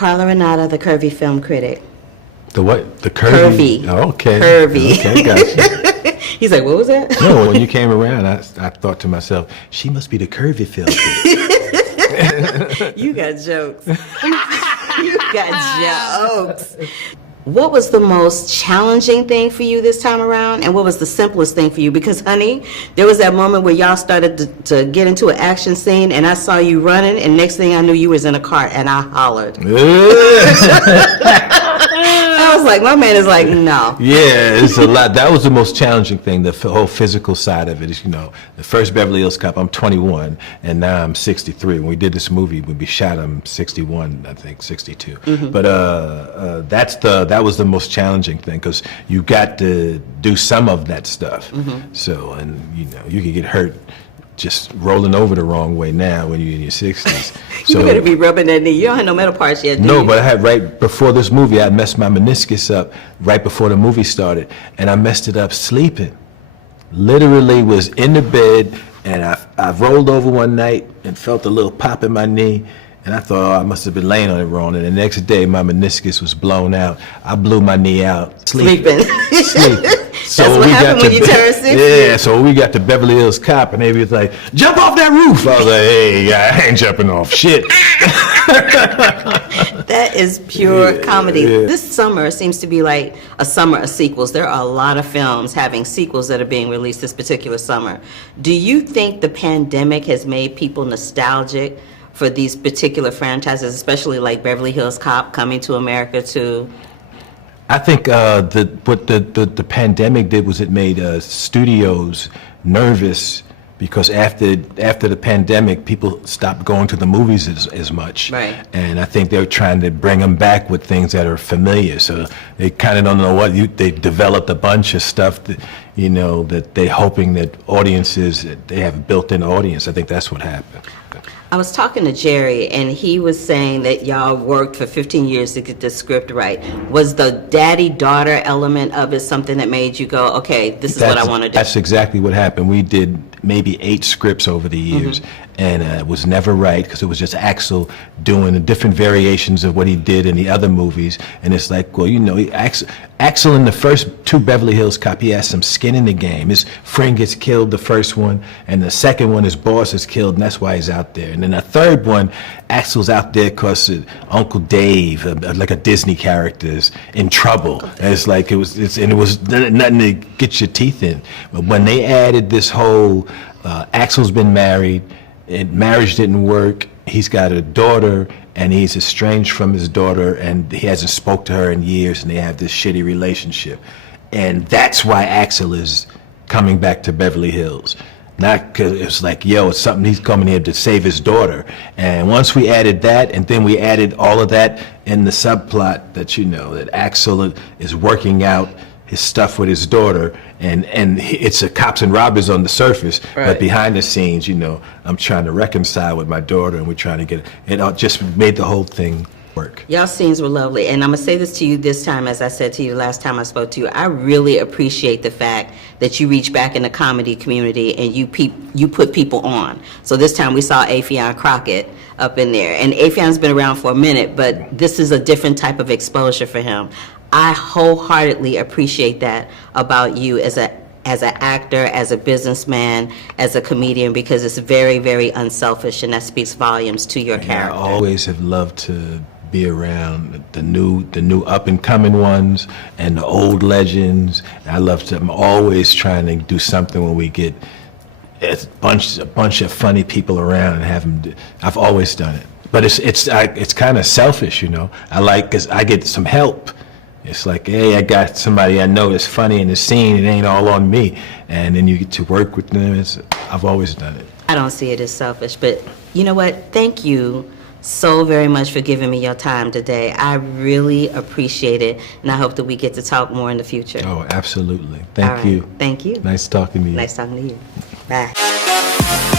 Carla Renata, the Curvy film critic. The what? The Curvy? Curvy. Oh, okay. Curvy. Okay, gotcha. He's like, what was that? No, when you came around, I thought to myself, she must be the Curvy film critic. You got jokes. You got jokes. What was the most challenging thing for you this time around, and what was the simplest thing for you? Because, honey, there was that moment where y'all started to get into an action scene, and I saw you running, and next thing I knew, you was in a cart, and I hollered. I was like, my man is like, no. Yeah, it's a lot. That was the most challenging thing, the whole physical side of it. Is, you know, the first Beverly Hills Cop, I'm 21, and now I'm 63. When we did this movie, when we shot, I'm 61, I think, 62. Mm-hmm. But that was the most challenging thing, because you got to do some of that stuff. Mm-hmm. So, and you know, you could get hurt just rolling over the wrong way now when you're in your 60s. You better be rubbing that knee. You don't have no metal parts yet, do No, you? but I had right before this movie, I messed my meniscus up right before the movie started, and I messed it up sleeping. Literally was in the bed, and I rolled over one night and felt a little pop in my knee, and I thought, oh, I must have been laying on it wrong. And the next day, my meniscus was blown out. I blew my knee out sleeping. So that's what happened when you turn 60. Yeah, so we got to Beverly Hills Cop, and they was like, jump off that roof. I was like, hey, I ain't jumping off shit. That is pure comedy. Yeah. This summer seems to be like a summer of sequels. There are a lot of films having sequels that are being released this particular summer. Do you think the pandemic has made people nostalgic for these particular franchises, especially like Beverly Hills Cop coming to America too? I think what the pandemic did was it made studios nervous, because after the pandemic, people stopped going to the movies as much. Right. And I think they're trying to bring them back with things that are familiar. So they kind of don't know what they developed a bunch of stuff that, you know, that they're hoping that audiences, they have a built-in audience. I think that's what happened. I was talking to Jerry, and he was saying that y'all worked for 15 years to get the script right. Was the daddy-daughter element of it something that made you go, okay, this is what I want to do? That's exactly what happened. We did maybe 8 scripts over the years, and it was never right, because it was just Axel doing the different variations of what he did in the other movies. And it's like, well, you know, Axel in the first 2 Beverly Hills Cop, he has some skin in the game. His friend gets killed the first one, and the second one, his boss is killed, and that's why he's out there. And then the third one, Axel's out there because Uncle Dave, like a Disney character, is in trouble. And it's like, it was nothing to get your teeth in. But when they added this whole, Axel's been married, and marriage didn't work, he's got a daughter, and he's estranged from his daughter, and he hasn't spoke to her in years, and they have this shitty relationship. And that's why Axel is coming back to Beverly Hills. Not because it's like, yo, it's something, he's coming here to save his daughter. And once we added that, and then we added all of that in the subplot that, you know, that Axel is working out his stuff with his daughter, and it's a cops and robbers on the surface, right. But behind the scenes, you know, I'm trying to reconcile with my daughter, and we're trying to get it just made the whole thing work. Y'all scenes were lovely, and I'm gonna say this to you this time, as I said to you last time I spoke to you. I really appreciate the fact that you reach back in the comedy community and you put people on. So this time we saw Affion Crockett up in there, and Affion's been around for a minute, but this is a different type of exposure for him. I wholeheartedly appreciate that about you as an actor, as a businessman, as a comedian, because it's very, very unselfish, and that speaks volumes to your character. I always have loved to be around the new up and coming ones and the old legends. I'm always trying to do something when we get a bunch of funny people around and have them. I've always done it, but it's kind of selfish, you know. Because I get some help. It's like, hey, I got somebody I know that's funny in the scene. It ain't all on me. And then you get to work with them. I've always done it. I don't see it as selfish, but you know what? Thank you so very much for giving me your time today. I really appreciate it, and I hope that we get to talk more in the future. Oh, absolutely. Thank you. Thank you. Nice talking to you. Nice talking to you. Bye.